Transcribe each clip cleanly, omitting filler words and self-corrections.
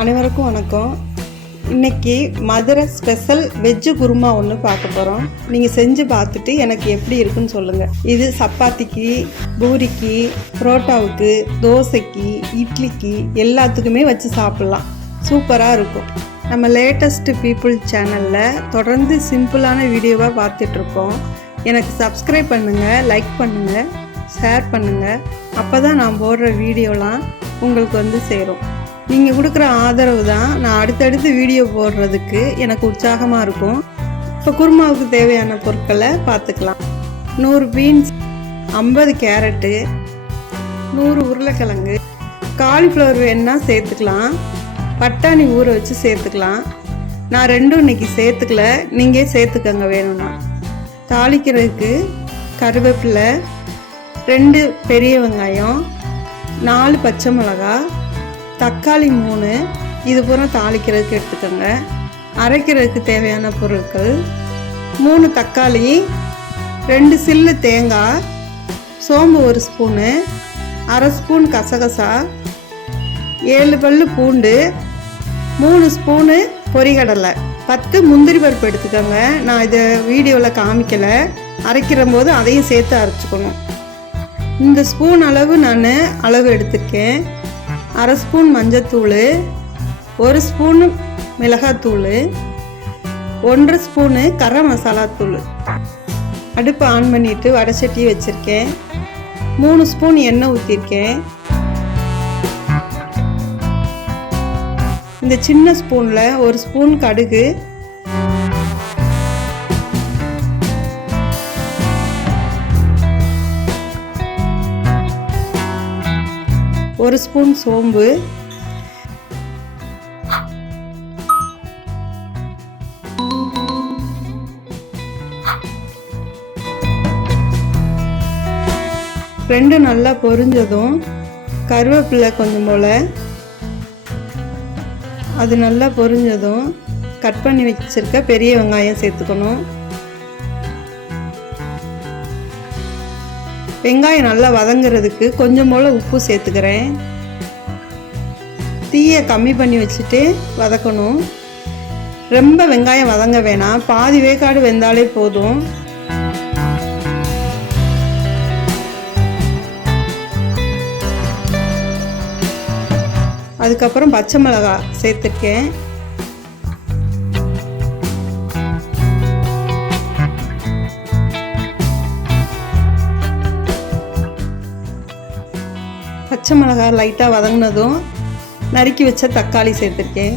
அனைவருக்கும் வணக்கம். இன்றைக்கி மதுரை ஸ்பெஷல் வெஜ்ஜு குருமா ஒன்று பார்க்க போகிறோம். நீங்கள் செஞ்சு பார்த்துட்டு எனக்கு எப்படி இருக்குன்னு சொல்லுங்கள். இது சப்பாத்திக்கு, பூரிக்கு, புரோட்டாவுக்கு, தோசைக்கு, இட்லிக்கு எல்லாத்துக்குமே வச்சு சாப்பிட்லாம். சூப்பராக இருக்கும். நம்ம லேட்டஸ்ட் பீப்புள் சேனலில் தொடர்ந்து சிம்பிளான வீடியோவாக பார்த்துட்ருக்கோம். எனக்கு சப்ஸ்கிரைப் பண்ணுங்கள், லைக் பண்ணுங்கள், ஷேர் பண்ணுங்கள். அப்போ தான் நான் போடுற வீடியோலாம் உங்களுக்கு வந்து சேரும். நீங்கள் கொடுக்குற ஆதரவு தான் நான் அடுத்தடுத்து வீடியோ போடுறதுக்கு எனக்கு உற்சாகமாக இருக்கும். இப்போ குருமாவுக்கு தேவையான பொருட்களை பார்த்துக்கலாம். 100 பீன்ஸ், 50 கேரட்டு, 100 உருளைக்கிழங்கு, காலிஃப்ளவர் வேணுன்னா சேர்த்துக்கலாம், பட்டாணி ஊற வச்சு சேர்த்துக்கலாம். நான் ரெண்டும் இன்றைக்கி சேர்த்துக்கல, நீங்கள் சேர்த்துக்கங்க வேணும்னா. தாளிக்கிறதுக்கு கருவேப்பிலை, 2 பெரிய வெங்காயம், 4 பச்சை மிளகா, தக்காளி 3, இது பூரா தாளிக்கிறதுக்கு எடுத்துக்கோங்க. அரைக்கிறதுக்கு தேவையான பொருட்கள் 3 தக்காளி, 2 சில்லு தேங்காய், சோம்பு 1 ஸ்பூனு, 1/2 ஸ்பூன் கசகசா, 7 பல்லு பூண்டு, 3 ஸ்பூனு பொரிகடலை, 10 முந்திரி பருப்பு எடுத்துக்கோங்க. நான் இதை வீடியோவில் காமிக்கலை, அரைக்கிற போது அதையும் சேர்த்து அரைச்சிக்கணும். இந்த ஸ்பூன் அளவு நான் அளவு எடுத்துருக்கேன். 1/2 ஸ்பூன் மஞ்சத்தூள், 1 ஸ்பூனு மிளகாத்தூள், 1/2 ஸ்பூனு கரம் மசாலா தூள். அடுப்பு ஆன் பண்ணிவிட்டு வடைச்சட்டி வச்சுருக்கேன். 3 ஸ்பூன் எண்ணெய் ஊற்றிருக்கேன். இந்த சின்ன ஸ்பூனில் 1 ஸ்பூன் கடுகு, 1 ஸ்பூன் சோம்பு, 2 நல்லா பொரிஞ்சதும் கருவேப்பிலை கொஞ்சம் போல், அது நல்லா பொரிஞ்சதும் கட் பண்ணி வச்சிருக்க பெரிய வெங்காயம் சேர்த்துக்கணும். வெங்காயம் நல்லா வதங்கிறதுக்கு கொஞ்சம் போல் உப்பு சேர்த்துக்கிறேன். தீயை கம்மி பண்ணி வச்சுட்டு வதக்கணும். ரொம்ப வெங்காயம் வதங்க வேணாம், பாதி வேக்காடு வெந்தாலே போதும். அதுக்கப்புறம் பச்சை மிளகாய் சேர்த்துருக்கேன். பச்சை மிளகாய் லைட்டாக வதங்கினதும் நறுக்கி வச்ச தக்காளி சேர்த்துருக்கேன்.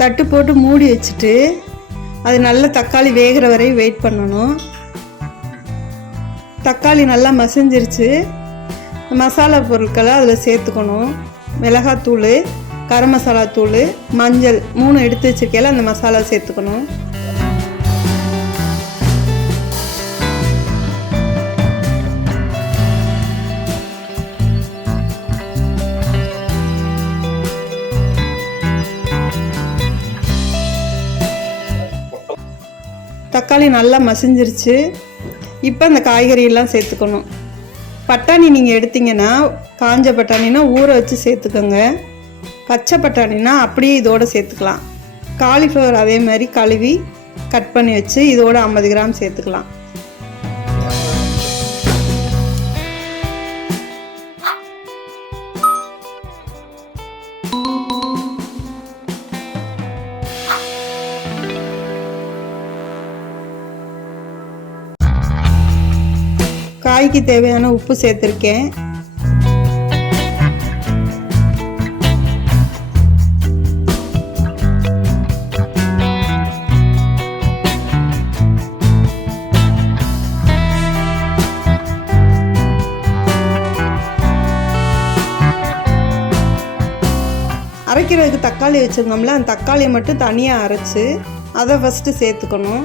தட்டு போட்டு மூடி வச்சுட்டு அது நல்ல தக்காளி வேகிற வரை வெயிட் பண்ணணும். தக்காளி நல்லா மசிஞ்சிருச்சு. மசாலா பொருட்களை அதில் சேர்த்துக்கணும். மிளகாத்தூள், கரம் மசாலா தூள், மஞ்சள் 3 எடுத்து வச்சுருக்கையில அந்த மசாலா சேர்த்துக்கணும். தக்காளி நல்லா மசிஞ்சிருச்சு. இப்போ அந்த காய்கறியெல்லாம் சேர்த்துக்கணும். பட்டாணி நீங்கள் எடுத்தீங்கன்னா காஞ்ச பட்டாணினா ஊற வச்சு சேர்த்துக்கோங்க. பச்சை பட்டாணினா அப்படியே இதோடு சேர்த்துக்கலாம். காலிஃப்ளவர் அதே மாதிரி கழுவி கட் பண்ணி வச்சு இதோட 50 கிராம் சேர்த்துக்கலாம். காய்க்கு தேவையான உப்பு சேர்த்துருக்கேன். அரைக்கிறதுக்கு தக்காளி வச்சுருந்தோம்ல, அந்த தக்காளியை மட்டும் தனியாக அரைச்சி அதை ஃபஸ்ட்டு சேர்த்துக்கணும்.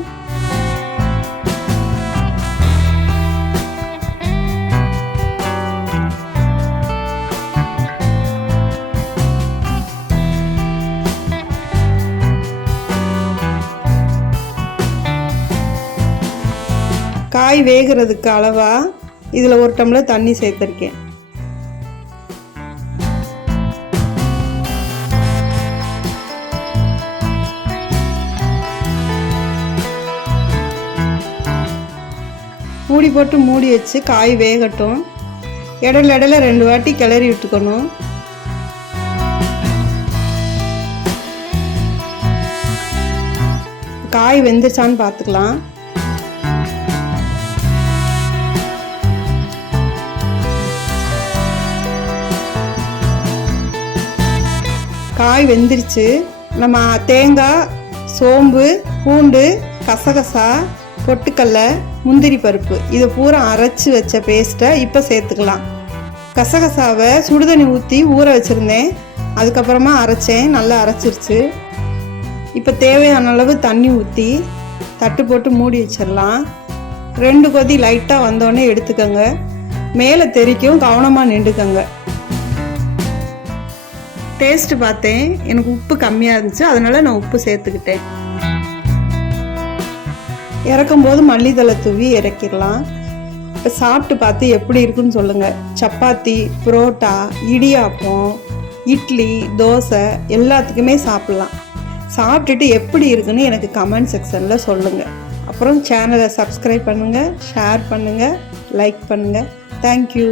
காய் வேகிறதுக்கு அளவாக இதில் 1 டம்ளர் தண்ணி சேர்த்துருக்கேன். மூடி போட்டு மூடி வச்சு காய் வேகட்டும். இடையில 2 வாட்டி கிளறி விட்டுக்கணும். காய் வெந்துச்சான்னு பார்த்துக்கலாம். காய் வெந்துருச்சு. நம்ம தேங்காய், சோம்பு, பூண்டு, கசகசா, பொட்டுக்கடலை, முந்திரி பருப்பு இதை பூரா அரைச்சி வச்ச பேஸ்ட்டை இப்போ சேர்த்துக்கலாம். கசகசாவை சுடுதண்ணி ஊற்றி ஊற வச்சுருந்தேன். அதுக்கப்புறமா அரைச்சேன். நல்லா அரைச்சிருச்சு. இப்போ தேவையான அளவு தண்ணி ஊற்றி தட்டு போட்டு மூடி வச்சிடலாம். 2 கொதி லைட்டாக வந்தோடனே எடுத்துக்கோங்க. மேலே தெறிக்கும், கவனமாக நின்றுக்கங்க. டேஸ்ட்டு பார்த்தேன், எனக்கு உப்பு கம்மியாக இருந்துச்சு, அதனால் நான் உப்பு சேர்த்துக்கிட்டேன். இறக்கும்போது மல்லித்தழை தூவி இறக்கிடலாம். இப்போ சாப்பிட்டு பார்த்து எப்படி இருக்குன்னு சொல்லுங்கள். சப்பாத்தி, புரோட்டா, இடியாப்பம், இட்லி, தோசை எல்லாத்துக்குமே சாப்பிட்லாம். சாப்பிட்டுட்டு எப்படி இருக்குன்னு எனக்கு கமெண்ட் செக்ஷனில் சொல்லுங்கள். அப்புறம் சேனலை சப்ஸ்கிரைப் பண்ணுங்கள், ஷேர் பண்ணுங்கள், லைக் பண்ணுங்கள். தேங்க்யூ.